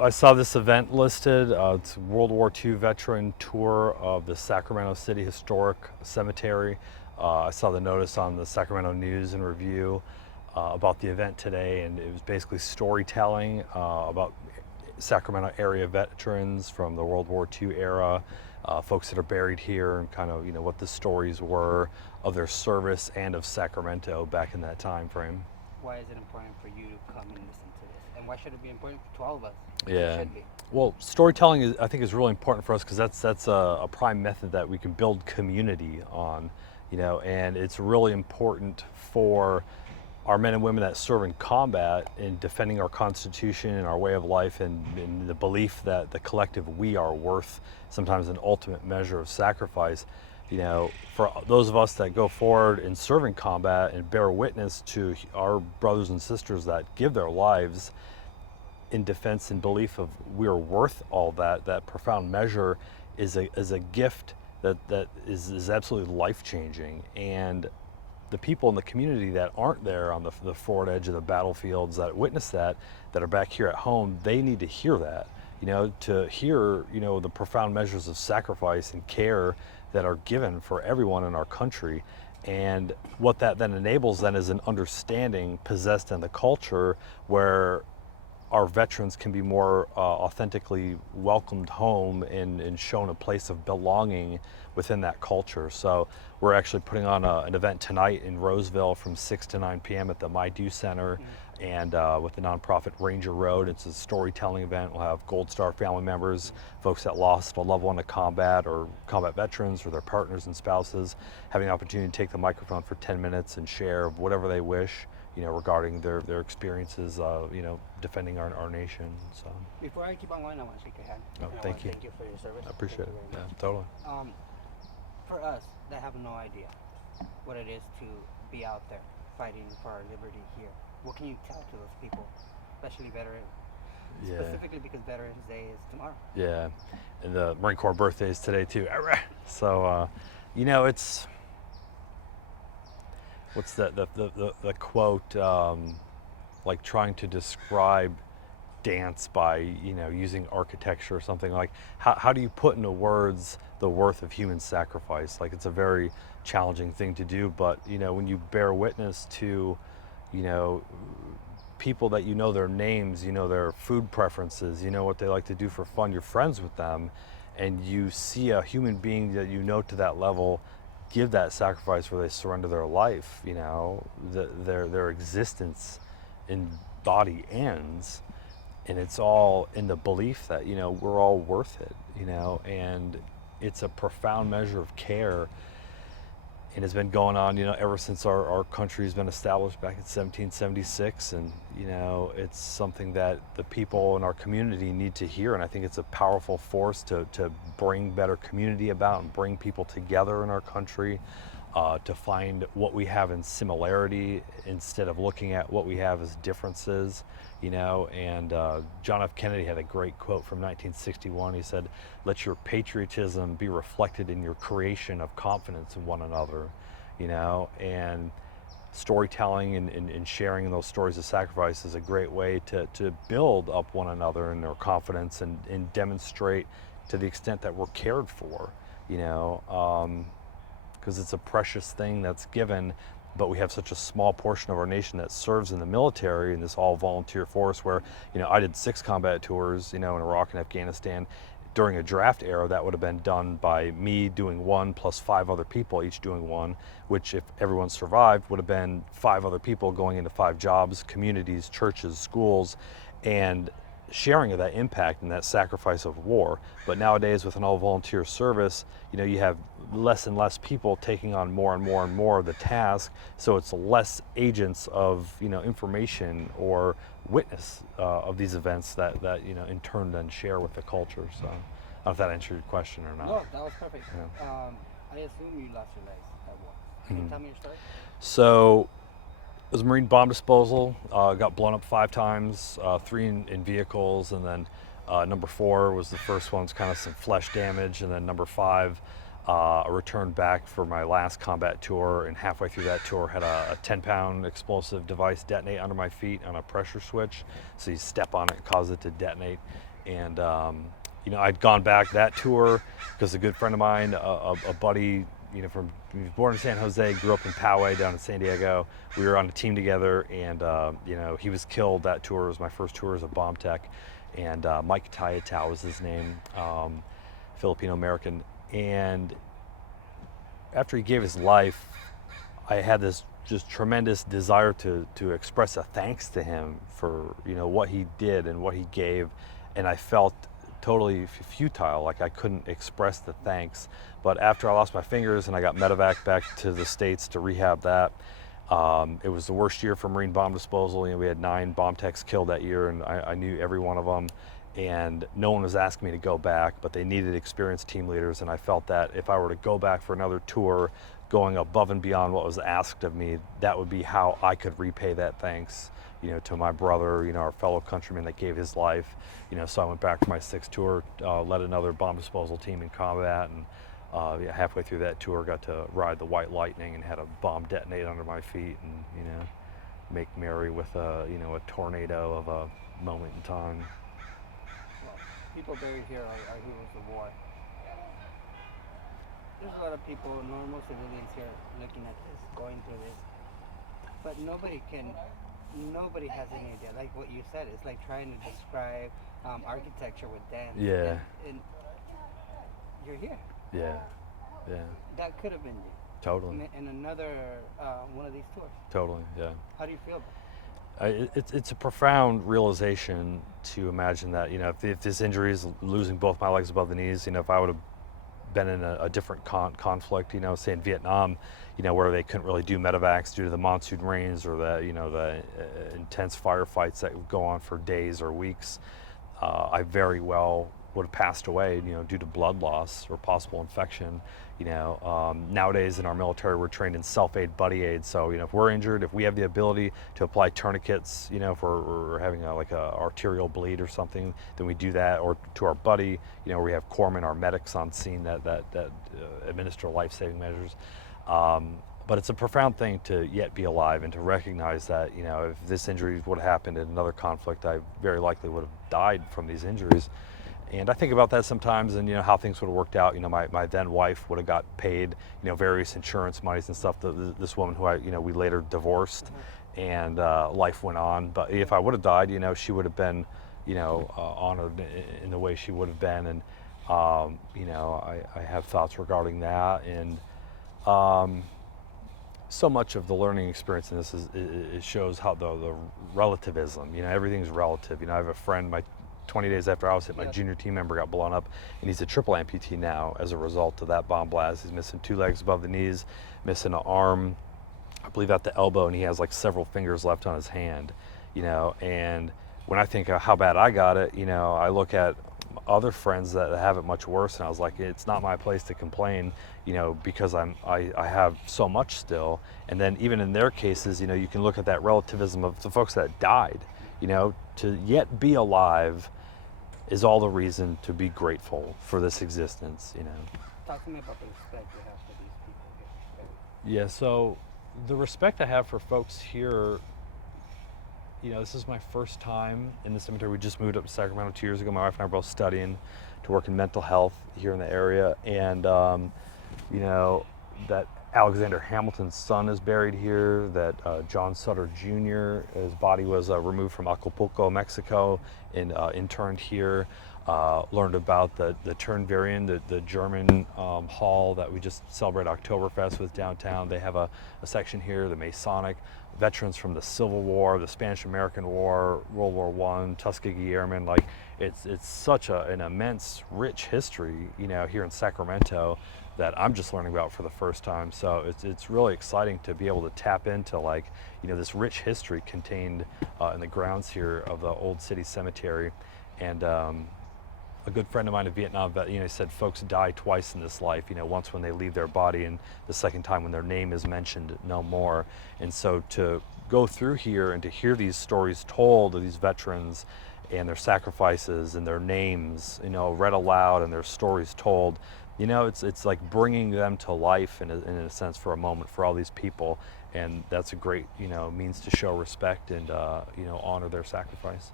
I saw this event listed. It's a World War II veteran tour of the Sacramento City Historic Cemetery. I saw the notice on the Sacramento News and Review about the event today, and it was basically storytelling about Sacramento area veterans from the World War II era, folks that are buried here, and kind of what the stories were of their service and of Sacramento back in that time frame. Why is it important for you to come and listen to this? And why should it be important to all of us? Yeah. It should be. Well, storytelling I think is really important for us because that's a prime method that we can build community on, and it's really important for our men and women that serve in combat in defending our Constitution and our way of life, and in the belief that the collective we are worth sometimes an ultimate measure of sacrifice. For those of us that go forward and serve in combat and bear witness to our brothers and sisters that give their lives in defense and belief of we are worth all that profound measure is a gift that is absolutely life-changing. And the people in the community that aren't there on the forward edge of the battlefields that witness that are back here at home, they need to hear that, to hear, the profound measures of sacrifice and care that are given for everyone in our country. And what that then enables then is an understanding possessed in the culture where our veterans can be more authentically welcomed home and shown a place of belonging within that culture. So we're actually putting on an event tonight in Roseville from 6 to 9 p.m. at the My Do Center, and with the nonprofit Ranger Road. It's a storytelling event. We'll have Gold Star family members, folks that lost a loved one to combat, or combat veterans, or their partners and spouses, having the opportunity to take the microphone for 10 minutes and share whatever they wish, regarding their experiences, defending our nation. So. Before I keep on going, I want to shake your hand. Oh, thank you. Thank you for your service. I appreciate it. Thank you very Yeah, totally. much. For us that have no idea what it is to be out there fighting for our liberty here, what can you tell to those people, especially veterans? Yeah. Specifically because Veterans Day is tomorrow. Yeah, and the Marine Corps birthday is today too. So, it's. What's the quote, like trying to describe dance by, using architecture or something, like how do you put into words the worth of human sacrifice? Like, it's a very challenging thing to do, but, when you bear witness to, people that their names, their food preferences, what they like to do for fun, you're friends with them, and you see a human being that to that level give that sacrifice where they surrender their life, their existence in body ends, and it's all in the belief that, we're all worth it, and it's a profound measure of care, and it's been going on, ever since our country's been established back in 1776, and, it's something that the people in our community need to hear, and I think it's a powerful force to bring better community about and bring people together in our country, to find what we have in similarity instead of looking at what we have as differences, and John F. Kennedy had a great quote from 1961. He said, "Let your patriotism be reflected in your creation of confidence in one another," and storytelling and sharing those stories of sacrifice is a great way to build up one another and their confidence and demonstrate to the extent that we're cared for, because it's a precious thing that's given, but we have such a small portion of our nation that serves in the military in this all volunteer force where, I did 6 combat tours, in Iraq and Afghanistan. During a draft era, that would have been done by me doing 1 plus 5 other people each doing 1, which if everyone survived would have been 5 other people going into 5 jobs, communities, churches, schools, and sharing of that impact and that sacrifice of war. But nowadays with an all volunteer service, you have less and less people taking on more and more and more of the task, so it's less agents of information or witness of these events that in turn then share with the culture. So I don't know if that answered your question or not. No, that was perfect. Yeah. I assume you lost your legs at war. Can you tell me your story? So it was Marine bomb disposal, got blown up 5 times, 3 in vehicles, and then number 4 was the first one, was kind of some flesh damage, and then number 5, I returned back for my last combat tour, and halfway through that tour had a 10-pound explosive device detonate under my feet on a pressure switch. So you step on it and cause it to detonate. And you know, I'd gone back that tour because a good friend of mine, a buddy, you know, he was born in San Jose, grew up in Poway down in San Diego. We were on a team together, and you know, he was killed that tour. It was my first tour as a bomb tech, and Mike Tayatao was his name, Filipino American. And after he gave his life, I had this just tremendous desire to express a thanks to him for, you know, what he did and what he gave, and I felt totally futile, like I couldn't express the thanks. But after I lost my fingers and I got medevac back to the States to rehab that, it was the worst year for Marine bomb disposal. You know, we had 9 bomb techs killed that year, and I knew every one of them. And no one was asking me to go back, but they needed experienced team leaders. And I felt that if I were to go back for another tour, going above and beyond what was asked of me, that would be how I could repay that thanks, you know, to my brother, you know, our fellow countryman that gave his life. You know, so I went back for my 6th tour, led another bomb disposal team in combat, and yeah, halfway through that tour, got to ride the White Lightning and had a bomb detonate under my feet, and, you know, make merry with a, you know, a tornado of a moment in time. Well, people buried here are heroes of war. There's a lot of people, normal civilians here, looking at this, going through this, but nobody has any idea. Like what you said, it's like trying to describe architecture with dance. Yeah. And you're here. Yeah, yeah, That could have been you. totally, In another one of these tours. totally, yeah. How do you feel about it? It's a profound realization to imagine that, you know, if this injury is losing both my legs above the knees, you know, if I would have been in a different conflict, you know, say in Vietnam, you know, where they couldn't really do medevacs due to the monsoon rains or the, you know, the intense firefights that would go on for days or weeks, I very well would have passed away, you know, due to blood loss or possible infection. You know, nowadays in our military, we're trained in self-aid, buddy aid. So, you know, if we're injured, if we have the ability to apply tourniquets, you know, if we're having like a arterial bleed or something, then we do that. Or to our buddy, you know, we have corpsmen, our medics on scene that administer life-saving measures. But it's a profound thing to yet be alive and to recognize that, you know, if this injury would have happened in another conflict, I very likely would have died from these injuries. And I think about that sometimes, and, you know, how things would have worked out. You know, my then wife would have got paid, you know, various insurance monies and stuff. This woman who you know, we later divorced, and life went on. But if I would have died, you know, she would have been, you know, honored in the way she would have been. And, you know, I have thoughts regarding that. And so much of the learning experience in this it shows how the relativism, you know, everything's relative. You know, I have a friend, 20 days after I was hit, my junior team member got blown up, and he's a triple amputee now as a result of that bomb blast. He's missing 2 legs above the knees, missing an arm, I believe at the elbow, and he has like several fingers left on his hand, you know. And when I think of how bad I got it, you know, I look at other friends that have it much worse, and I was like, it's not my place to complain, you know, because I have so much still. And then even in their cases, you know, you can look at that relativism of the folks that died, you know, to yet be alive is all the reason to be grateful for this existence, you know. Talk to me about the respect you have for these people here. Yeah, so the respect I have for folks here, you know, this is my first time in the cemetery. We just moved up to Sacramento 2 years ago. My wife and I are both studying to work in mental health here in the area. And, you know, that Alexander Hamilton's son is buried here, that John Sutter Jr., his body was removed from Acapulco, Mexico, and interned here. Learned about the Turnverein, the German hall that we just celebrated Oktoberfest with downtown. They have a section here, the Masonic, veterans from the Civil War, the Spanish-American War, World War I, Tuskegee Airmen. Like, it's such an immense, rich history, you know, here in Sacramento that I'm just learning about for the first time. So it's really exciting to be able to tap into, like, you know, this rich history contained in the grounds here of the old city cemetery. And a good friend of mine, a Vietnam vet, you know, said folks die twice in this life, you know, once when they leave their body, and the second time when their name is mentioned no more. And so to go through here and to hear these stories told of these veterans and their sacrifices and their names, you know, read aloud and their stories told, you know, it's like bringing them to life in a sense for a moment for all these people. And that's a great, you know, means to show respect and, you know, honor their sacrifice.